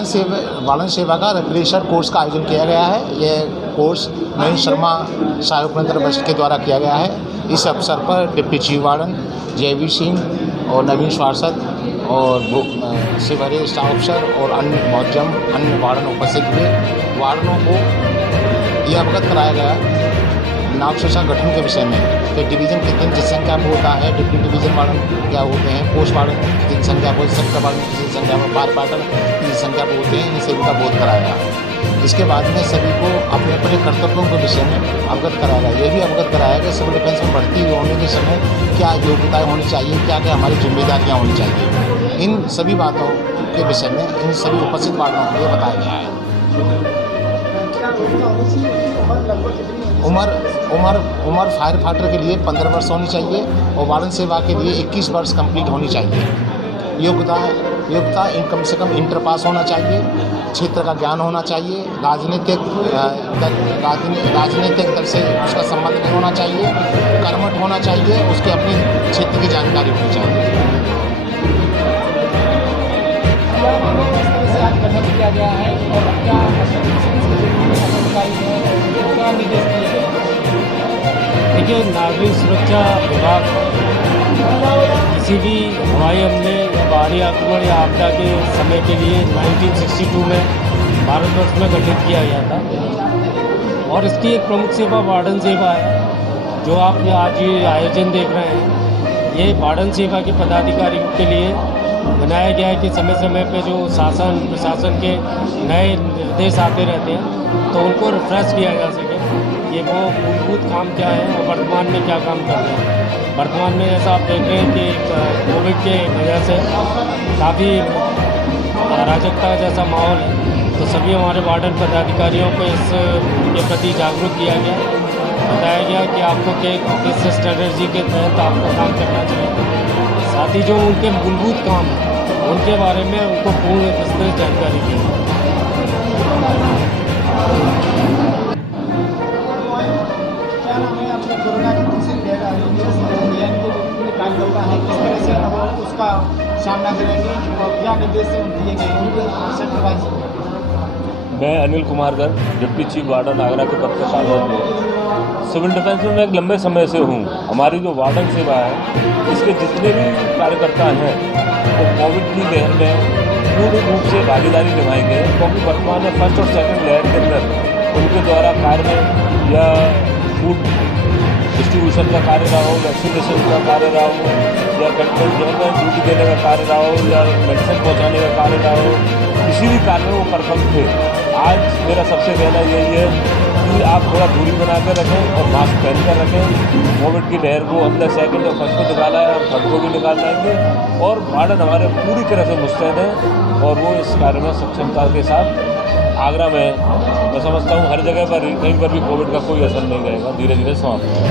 Warden सेवा का refresher course का आयोजन किया गया है। यह कोर्स नवीन शर्मा सहायक उपनियंत्रक वरिष्ठ के द्वारा किया गया है। इस अवसर पर deputy chief warden Jaiveer Singh और नवीन पार्षद और सेवरे स्टाफ अफसर और अन्य वार्डन उपस्थित हुए। वार्डनों को यह अवगत कराया गया नाव सुरक्षा गठन के विषय में कि डिवीज़न कितनी जनसंख्या पर होता है, डिप्टी डिवीज़न वार्डन क्या होते हैं, पोस्ट वार्डन कितनी संख्या पर, सेक्टर वार्डन कितनी संख्या पर, पार पार्टन कितनी संख्या पर होते हैं, इन सभी का बोध कराया गया। इसके बाद में सभी को अपने अपने कर्तव्यों के विषय में अवगत कराया गया। ये भी अवगत कराया गया सिविल डिफेंस में भर्ती होने के समय क्या योग्यताएँ होनी चाहिए, क्या क्या हमारी जिम्मेदारियाँ होनी चाहिए, इन सभी बातों के विषय में इन सभी उपस्थित वार्डों को ये बताया गया है। उम्र फायर फाइटर के लिए 15 वर्ष होनी चाहिए और वार्डन सेवा के लिए 21 वर्ष कंप्लीट होनी चाहिए। योग्यता कम से कम इंटर पास होना चाहिए, क्षेत्र का ज्ञान होना चाहिए, राजनीतिक दल से उसका संबंध नहीं होना चाहिए, कर्मठ होना चाहिए, उसके अपने क्षेत्र की जानकारी होनी चाहिए। किया गया है और क्या देखिए, नागरिक सुरक्षा विभाग किसी भी हवाई हमले या बाहरी आक्रमण या आपदा के समय के लिए 1962 में भारतवर्ष में गठित किया गया था और इसकी एक प्रमुख सेवा वार्डन सेवा है। जो आप आज ये आयोजन देख रहे हैं, ये वार्डन सेवा के पदाधिकारियों के लिए बनाया गया है कि समय समय पे जो प्रशासन के नए निर्देश आते रहते हैं तो उनको रिफ्रेश किया जा सके कि वो मूलभूत काम क्या है और वर्तमान में क्या काम कर रहे हैं। वर्तमान में जैसा आप देख रहे हैं कि कोविड के वजह से काफ़ी अराजकता जैसा माहौल है, तो सभी हमारे वार्डन पदाधिकारियों को इसके प्रति जागरूक किया गया, बताया गया कि आपको किस स्ट्रेटजी के तहत आपको काम करना चाहिए। साथ ही जो उनके मूलभूत काम हैं उनके बारे में उनको पूर्ण विस्तृत जानकारी दी। क्या नाम है आपने कोरोना की दूसरी लहर आ रही है, कार्यकर्ता है, किस तरह से अब उसका सामना करेंगे और क्या निर्देश दिए गए सेक्टर वाइज? मैं Anil Kumar Garg, deputy chief warden Agra के पद पर कार्यरत हूँ। सिविल डिफेंस में मैं एक लंबे समय से हूँ। हमारी जो वार्डन सेवा है, इसके जितने भी कार्यकर्ता हैं वो कोविड की लहर में पूर्ण रूप से भागीदारी निभाएंगे, क्योंकि वर्तमान में फर्स्ट और सेकंड लहर के अंदर उनके द्वारा कार्य या फूड डिस्ट्रीब्यूशन का कार्य रहा हो, वैक्सीनेशन का कार्य रहा हो, या कंटेंट जो है ड्यूटी देने का कार्य रहा हो, या मेडिसिन पहुँचाने का कार्य रहा हो, किसी भी कार्य में वो परफॉर्म थे। आज मेरा सबसे कहना यही है कि आप थोड़ा दूरी बना कर रखें और मास्क पहन कर रखें। कोविड की लहर को हमने सेकंड और फर्स्ट को निकाला है और थर्ड को भी निकाल लाएंगे और वार्डन हमारे पूरी तरह से मुस्तैद हैं और वो इस कार्य में सक्षमता के साथ आगरा में मैं समझता हूँ हर जगह पर कहीं पर भी कोविड का कोई असर नहीं रहेगा, धीरे धीरे समाप्त होगा।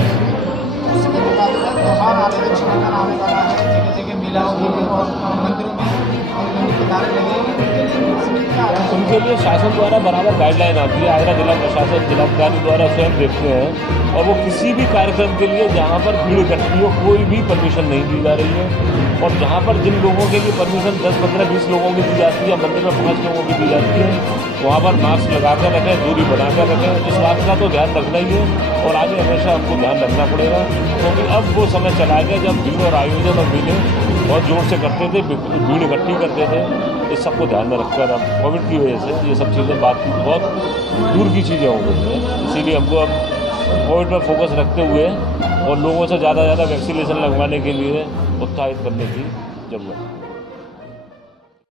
उनके लिए शासन द्वारा बराबर गाइडलाइन आती है। आगरा जिला प्रशासन जिलाधिकारी द्वारा स्वयं देखते हैं और वो किसी भी कार्यक्रम के लिए जहाँ पर भीड़ इकट्ठी हो कोई भी परमिशन नहीं दी जा रही है और जहाँ पर जिन लोगों के लिए परमिशन 10, 15, 20 लोगों की दी जाती है, मंदिर में 5 लोगों की दी जाती है, वहाँ पर मास्क लगा कर रखें, दूरी बना कर रखें। इस बात का तो ध्यान रखना ही है और आगे हमेशा हमको ध्यान रखना पड़ेगा, क्योंकि अब वो समय चला गया जब भीड़ और आयोजन और मेले बहुत जोर से करते थे, भीड़ इकट्ठी करते थे। इस सबको ध्यान में रखकर अब कोविड की वजह से ये सब चीज़ें बात बहुत दूर की चीज़ें हो गई हैं। इसीलिए हमको अब कोविड पर फोकस रखते हुए और लोगों से ज़्यादा वैक्सीनेशन लगवाने के लिए उत्साहित करने की ज़रूरत है।